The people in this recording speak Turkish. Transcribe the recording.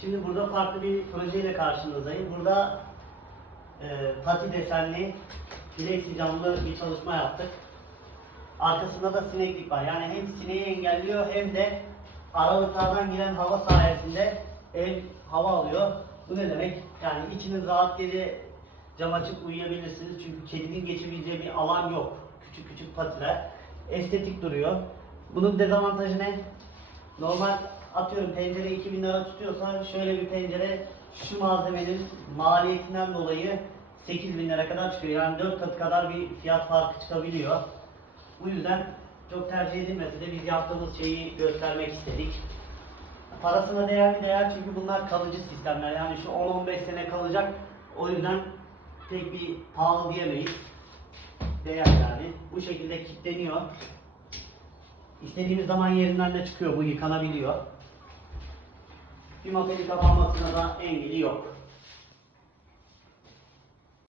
Şimdi burada farklı bir projeyle karşınızdayım. Burada pati desenli, plexi camlı bir çalışma yaptık. Arkasında da sineklik var. Yani hem sineği engelliyor hem de aralıklardan giren hava sayesinde ev hava alıyor. Bu ne demek? Yani içiniz rahat gece cam açıp uyuyabilirsiniz. Çünkü kedinin geçebileceği bir alan yok. Küçük küçük patiler. Estetik duruyor. Bunun dezavantajı ne? Normal atıyorum pencere 2000 lira tutuyorsa şöyle bir pencere şu malzemenin maliyetinden dolayı 8000 lira kadar çıkıyor. Yani 4 katı kadar bir fiyat farkı çıkabiliyor. Bu yüzden çok tercih edilmese de biz yaptığımız şeyi göstermek istedik. Parasına değer mi? Değer, çünkü bunlar kalıcı sistemler. Yani şu 10-15 sene kalacak. O yüzden pek bir pahalı diyemeyiz. Değer yani. Bu şekilde kilitleniyor. İstediğimiz zaman yerinden de çıkıyor. Bu yıkanabiliyor. Bir motelin kapanmasına da engeli yok.